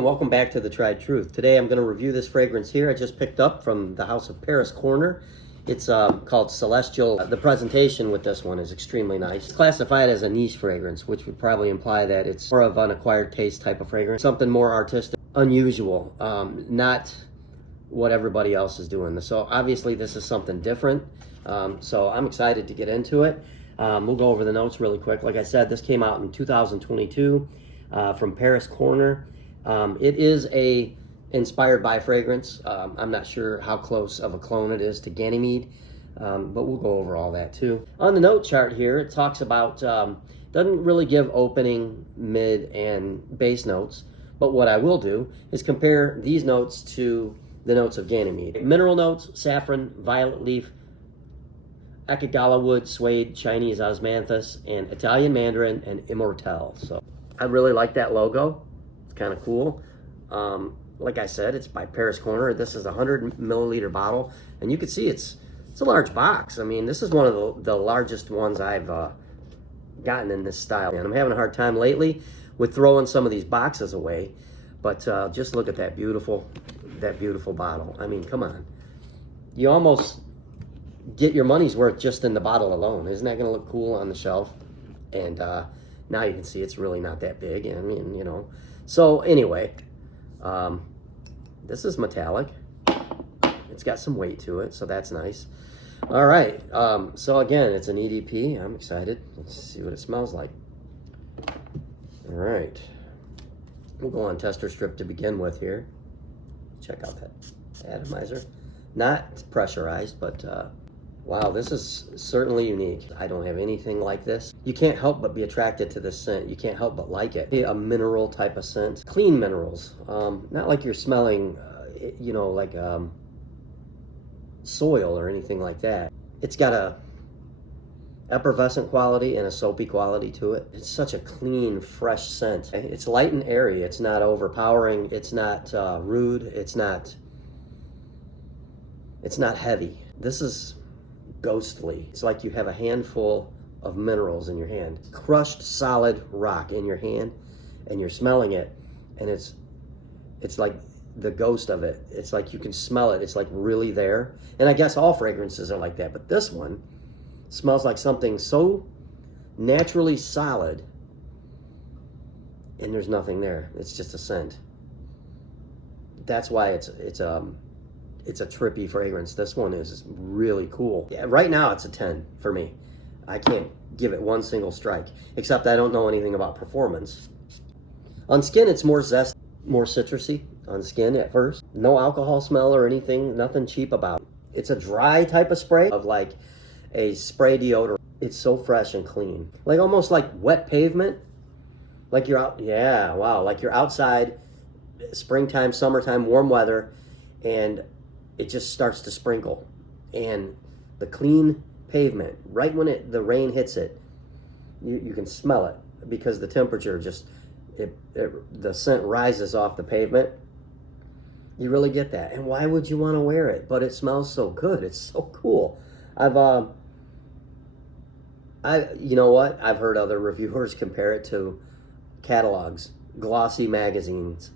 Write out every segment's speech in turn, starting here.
and welcome back to The Tried Truth. Today I'm going to review this fragrance here I just picked up from the House of Paris Corner. It's called Celestial. The presentation with this one is extremely nice. It's classified as a niche fragrance, which would probably imply that it's more of an acquired taste type of fragrance. Something more artistic, unusual, not what everybody else is doing. So obviously this is something different. So I'm excited to get into it. We'll go over the notes really quick. Like I said, this came out in 2022 from Paris Corner. It is a inspired by fragrance. I'm not sure how close of a clone it is to Ganymede, but we'll go over all that too. On the note chart here, it talks about, doesn't really give opening, mid, and base notes, but what I will do is compare these notes to the notes of Ganymede. Mineral notes: saffron, violet leaf, Akigala wood, suede, Chinese osmanthus, and Italian mandarin, and immortelle. So I really like that logo. It's kind of cool. Like I said, it's by Paris Corner. This is a 100 milliliter bottle, and you can see it's a large box. I mean, this is one of the largest ones I've gotten in this style, and I'm having a hard time lately with throwing some of these boxes away. But just look at that beautiful bottle. I mean, come on, you almost get your money's worth just in the bottle alone. Isn't that going to look cool on the shelf? And now you can see it's really not that big. I mean, you know. So anyway, this is metallic. It's got some weight to it, so that's nice. All right, so again, it's an EDP. I'm excited. Let's see what it smells like. All right, we'll go on tester strip to begin with here. Check out that atomizer. Not pressurized, but wow, this is certainly unique. I don't have anything like this. You can't help but be attracted to this scent. You can't help but like it. A mineral type of scent. Clean minerals. Not like you're smelling, you know, like soil or anything like that. It's got a effervescent quality and a soapy quality to it. It's such a clean, fresh scent. It's light and airy. It's not overpowering. It's not rude. It's not heavy. This is ghostly. It's like you have a handful of minerals in your hand, crushed solid rock in your hand, and you're smelling it, and it's like the ghost of it. It's like you can smell it. It's like really there. And I guess all fragrances are like that, but this one smells like something so naturally solid, and there's nothing there. It's just a scent. That's why it's a trippy fragrance. This one is really cool. Yeah, right now it's a 10 for me. I can't give it one single strike, except I don't know anything about performance. On skin, it's more zest, more citrusy on skin at first. No alcohol smell or anything, nothing cheap about it. It's a dry type of spray, of like a spray deodorant. It's so fresh and clean. Like almost like wet pavement. Like you're out, yeah, wow. Like you're outside, springtime, summertime, warm weather, and it just starts to sprinkle, and the clean pavement, right when the rain hits it, you can smell it because the temperature just, the scent rises off the pavement. You really get that. And why would you want to wear it? But it smells so good. It's so cool. You know what? I've heard other reviewers compare it to catalogs, glossy magazines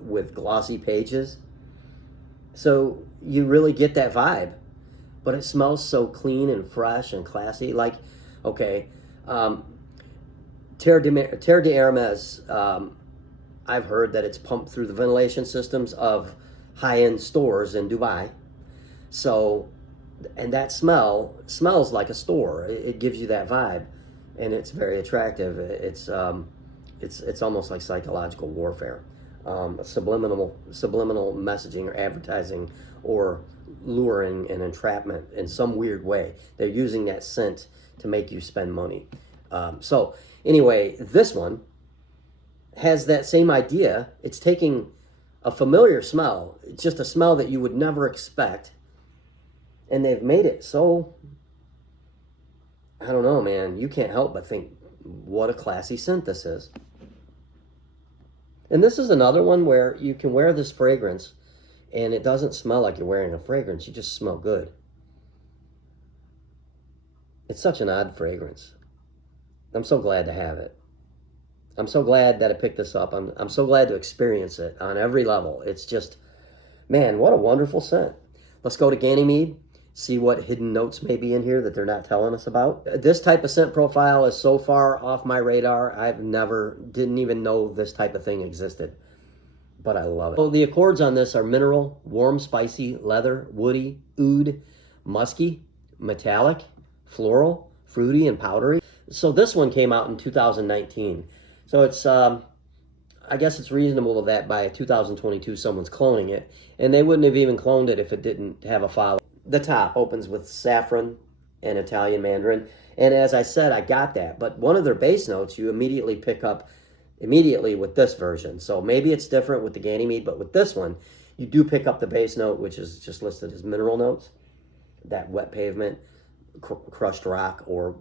with glossy pages. So you really get that vibe, but it smells so clean and fresh and classy. Like, okay, Terre de Hermes, I've heard that it's pumped through the ventilation systems of high-end stores in Dubai. So, and that smells like a store. It gives you that vibe, and it's very attractive. It's almost like psychological warfare. Subliminal messaging or advertising or luring and entrapment in some weird way. They're using that scent to make you spend money. So anyway, this one has that same idea. It's taking a familiar smell, it's just a smell that you would never expect, and they've made it so, I don't know, man, you can't help but think, what a classy scent this is. And this is another one where you can wear this fragrance and it doesn't smell like you're wearing a fragrance. You just smell good. It's such an odd fragrance. I'm so glad to have it. I'm so glad that I picked this up. I'm so glad to experience it on every level. It's just, man, what a wonderful scent. Let's go to Ganymede, see what hidden notes may be in here that they're not telling us about. This type of scent profile is so far off my radar. Didn't even know this type of thing existed, but I love it. So the accords on this are mineral, warm, spicy, leather, woody, oud, musky, metallic, floral, fruity, and powdery. So this one came out in 2019. So it's, I guess it's reasonable that by 2022 someone's cloning it, and they wouldn't have even cloned it if it didn't have a follow. The top opens with saffron and Italian mandarin, and as I said, I got that, but one of their base notes you immediately pick up immediately with this version. So maybe it's different with the Ganymede, but with this one, you do pick up the base note, which is just listed as mineral notes, that wet pavement, crushed rock, or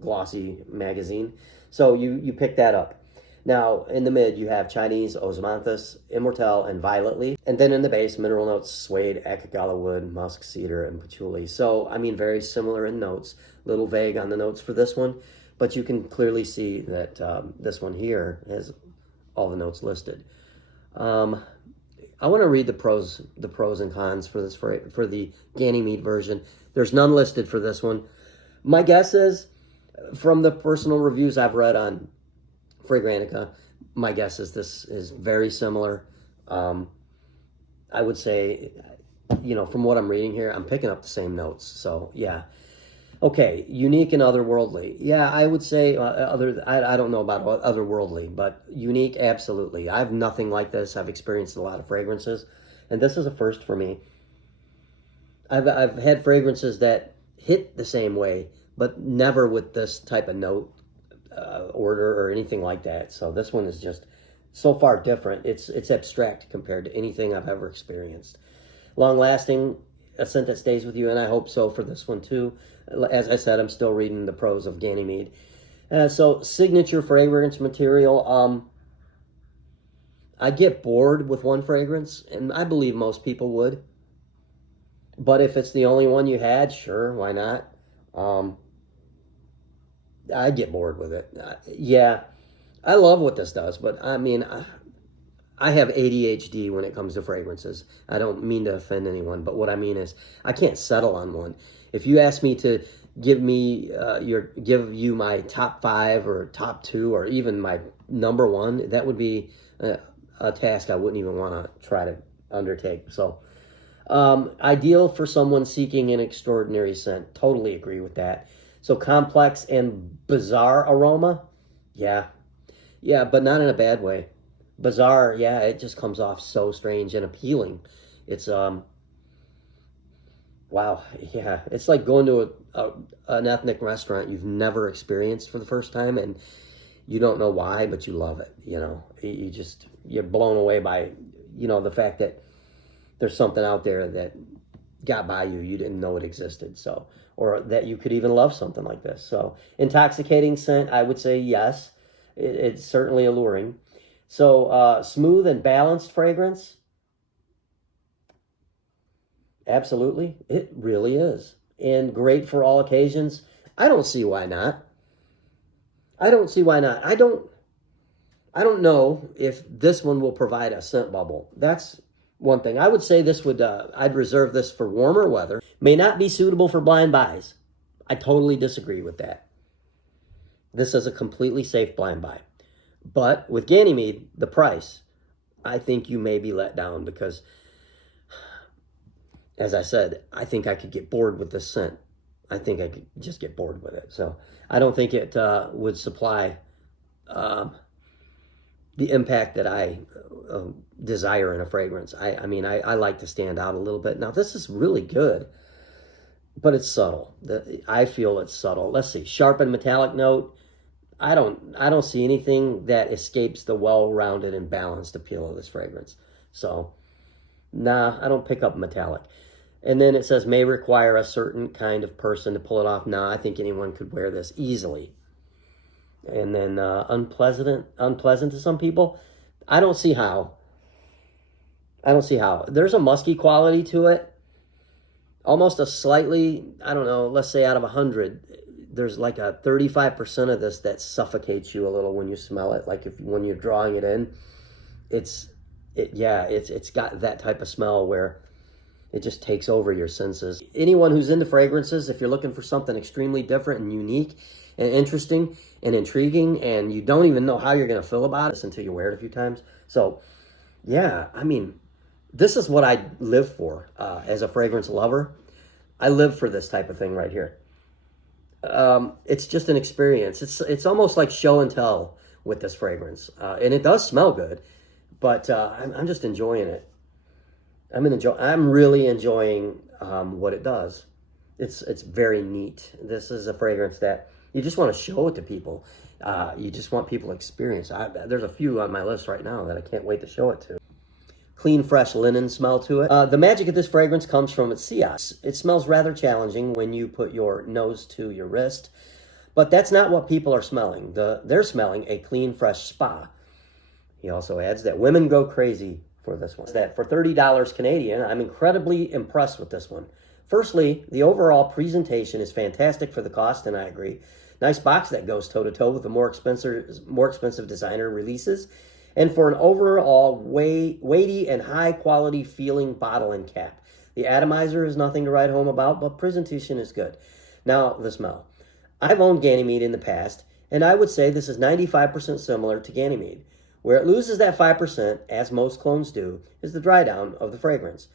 glossy magazine. So you pick that up. Now, in the mid, you have Chinese, Osmanthus, Immortelle, and Violet Leaf. And then in the base, mineral notes, suede, akagala wood, musk, cedar, and patchouli. So, I mean, very similar in notes. A little vague on the notes for this one. But you can clearly see that this one here has all the notes listed. I want to read the pros and cons for this for the Ganymede version. There's none listed for this one. My guess is, from the personal reviews I've read on Fragrantica, my guess is this is very similar. I would say, from what I'm reading here, I'm picking up the same notes. So, yeah. Okay, unique and otherworldly. Yeah, I would say I don't know about otherworldly, but unique, absolutely. I have nothing like this. I've experienced a lot of fragrances, and this is a first for me. I've had fragrances that hit the same way, but never with this type of note order or anything like that. So this one is just so far different. It's abstract compared to anything I've ever experienced. Long lasting, a scent that stays with you, and I hope so for this one too. As I said, I'm still reading the pros of Ganymede. So signature fragrance material. I get bored with one fragrance, and I believe most people would. But if it's the only one you had, sure, why not? I get bored with it. Yeah, I love what this does, but I mean, I have ADHD when it comes to fragrances. I don't mean to offend anyone, but what I mean is I can't settle on one. If you ask me to give you my top 5 or top 2 or even my number 1, that would be a task I wouldn't even want to try to undertake. So, ideal for someone seeking an extraordinary scent. Totally agree with that. So complex and bizarre aroma, yeah, but not in a bad way. Bizarre, yeah, it just comes off so strange and appealing. It's wow, yeah, it's like going to an ethnic restaurant you've never experienced for the first time, and you don't know why, but you love it. You're blown away by the fact that there's something out there that got by you didn't know it existed. So, or that you could even love something like this. So, intoxicating scent, I would say yes. It's certainly alluring. So, smooth and balanced fragrance. Absolutely. It really is. And great for all occasions. I don't see why not. I don't know if this one will provide a scent bubble. That's one thing. I would say this would, I'd reserve this for warmer weather. May not be suitable for blind buys. I totally disagree with that. This is a completely safe blind buy. But with Ganymede, the price, I think you may be let down because, as I said, I think I could get bored with this scent. I think I could just get bored with it. So I don't think it would supply the impact that I desire in a fragrance. I mean, I like to stand out a little bit. Now, this is really good, but it's subtle. I feel it's subtle. Let's see. Sharp and metallic note. I don't see anything that escapes the well-rounded and balanced appeal of this fragrance. So, nah, I don't pick up metallic. And then it says, may require a certain kind of person to pull it off. Nah, I think anyone could wear this easily. And then unpleasant to some people. I don't see how. There's a musky quality to it. Almost a slightly, I don't know, let's say out of 100, there's like a 35% of this that suffocates you a little when you smell it. Like when you're drawing it in, it's got that type of smell where it just takes over your senses. Anyone who's into fragrances, if you're looking for something extremely different and unique and interesting and intriguing, and you don't even know how you're going to feel about it until you wear it a few times. So, yeah, I mean, this is what I live for as a fragrance lover. I live for this type of thing right here. It's just an experience. It's almost like show and tell with this fragrance, and it does smell good, but I'm just enjoying it. I'm really enjoying what it does. It's very neat. This is a fragrance that you just want to show it to people. You just want people to experience. There's a few on my list right now that I can't wait to show it to. Clean, fresh linen smell to it. The magic of this fragrance comes from its sillage. It smells rather challenging when you put your nose to your wrist, but that's not what people are smelling. They're smelling a clean, fresh spa. He also adds that women go crazy for this one. That for $30 Canadian, I'm incredibly impressed with this one. Firstly, the overall presentation is fantastic for the cost, and I agree. Nice box that goes toe-to-toe with the more expensive designer releases. And for an overall weighty and high-quality feeling bottle and cap. The atomizer is nothing to write home about, but presentation is good. Now, the smell. I've owned Ganymede in the past, and I would say this is 95% similar to Ganymede. Where it loses that 5%, as most clones do, is the dry down of the fragrance.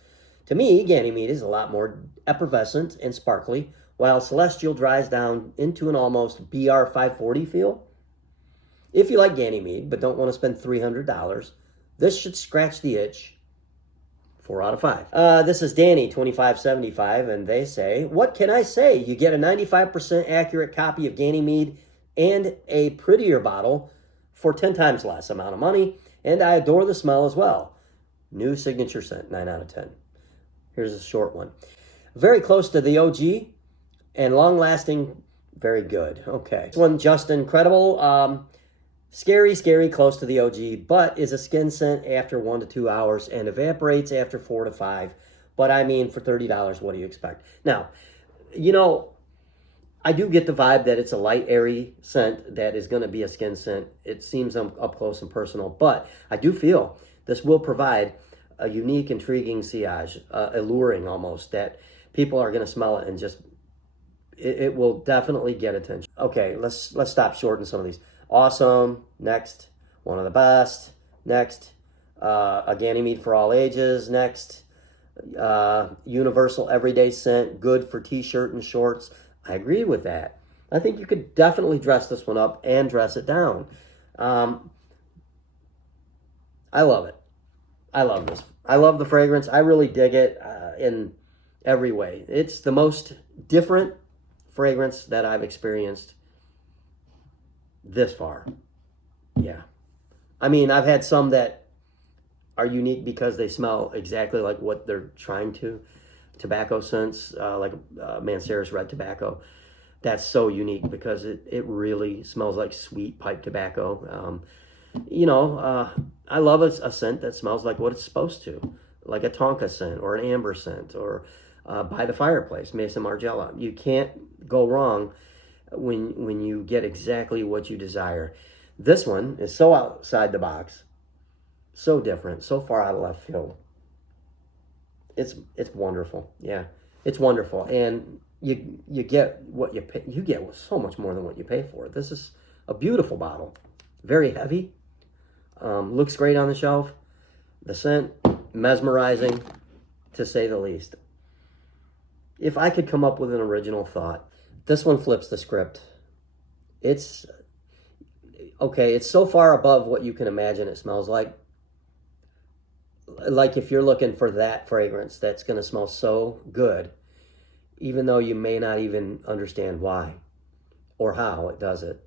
To me, Ganymede is a lot more effervescent and sparkly, while Celestial dries down into an almost BR 540 feel. If you like Ganymede, but don't want to spend $300, this should scratch the itch. 4 out of 5. This is Danny, 2575, and they say, what can I say? You get a 95% accurate copy of Ganymede and a prettier bottle for 10 times less amount of money, and I adore the smell as well. New signature scent, 9 out of 10. Here's a short one. Very close to the OG, and long-lasting, very good. Okay. This one, just incredible. Scary, close to the OG, but is a skin scent after 1 to 2 hours and evaporates after 4 to 5. But I mean, for $30, what do you expect? Now, you know, I do get the vibe that it's a light, airy scent that is going to be a skin scent. It seems up close and personal, but I do feel this will provide a unique, intriguing sillage, alluring almost, that people are going to smell it and just, it will definitely get attention. Okay, let's stop short in some of these. Awesome, next. One of the best, next. A Ganymede for all ages, next. Universal everyday scent, good for t-shirt and shorts. I agree with that. I think you could definitely dress this one up and dress it down. I love it. I love this. I love the fragrance. I really dig it in every way. It's the most different fragrance that I've experienced this far. Yeah. I mean, I've had some that are unique because they smell exactly like what they're trying to. Tobacco scents, like Manceras Red Tobacco. That's so unique because it really smells like sweet pipe tobacco. I love a scent that smells like what it's supposed to, like a Tonka scent or an amber scent or By the Fireplace, Mesa Margiela. You can't go wrong when you get exactly what you desire. This one is so outside the box, so different, so far out of left field. It's wonderful. Yeah, it's wonderful, and you get what you pay. You get so much more than what you pay for. This is a beautiful bottle, very heavy. Looks great on the shelf. The scent, mesmerizing, to say the least. If I could come up with an original thought, this one flips the script. It's okay. It's so far above what you can imagine it smells like. Like if you're looking for that fragrance that's going to smell so good, even though you may not even understand why or how it does it.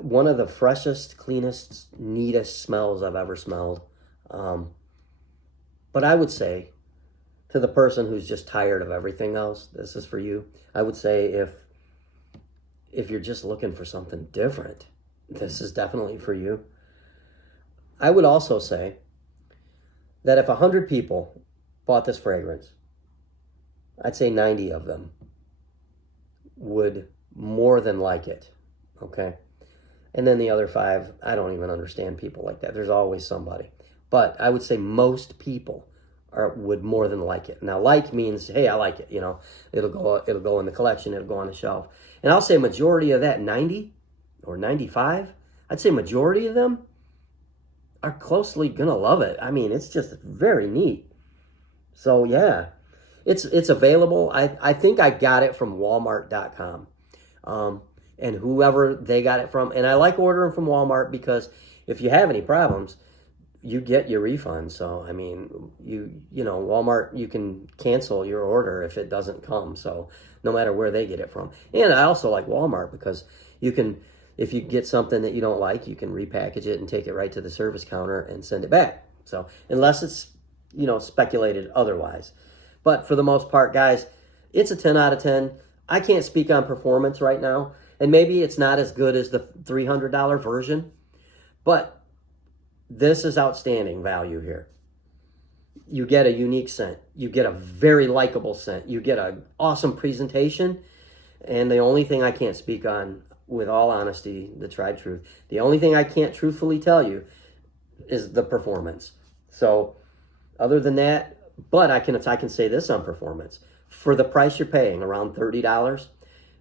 One of the freshest, cleanest, neatest smells I've ever smelled. But I would say, to the person who's just tired of everything else, this is for you. I would say if you're just looking for something different, this is definitely for you. I would also say that if 100 people bought this fragrance, I'd say 90 of them would more than like it, okay? And then the other 5, I don't even understand people like that. There's always somebody. But I would say most people would more than like it. Now, like means, hey, I like it, you know. It'll go in the collection, it'll go on the shelf. And I'll say majority of that, 90 or 95, I'd say majority of them are closely gonna love it. I mean, it's just very neat. So yeah, it's available. I think I got it from Walmart.com. And whoever they got it from. And I like ordering from Walmart because if you have any problems, you get your refund. So, I mean, you know, Walmart, you can cancel your order if it doesn't come. So no matter where they get it from. And I also like Walmart because you can, if you get something that you don't like, you can repackage it and take it right to the service counter and send it back. So unless it's, you know, speculated otherwise. But for the most part, guys, it's a 10 out of 10. I can't speak on performance right now. And maybe it's not as good as the $300 version, but this is outstanding value here. You get a unique scent. You get a very likable scent. You get an awesome presentation. And the only thing I can't speak on, with all honesty, the tried truth, the only thing I can't truthfully tell you is the performance. So other than that, but I can say this on performance. For the price you're paying, around $30,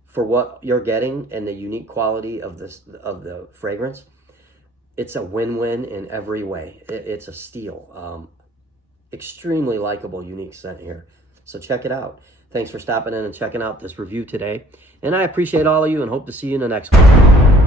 for what you're getting and the unique quality of the fragrance, it's a win-win in every way. It's a steal. Extremely likable, unique scent here. So check it out. Thanks for stopping in and checking out this review today. And I appreciate all of you and hope to see you in the next one.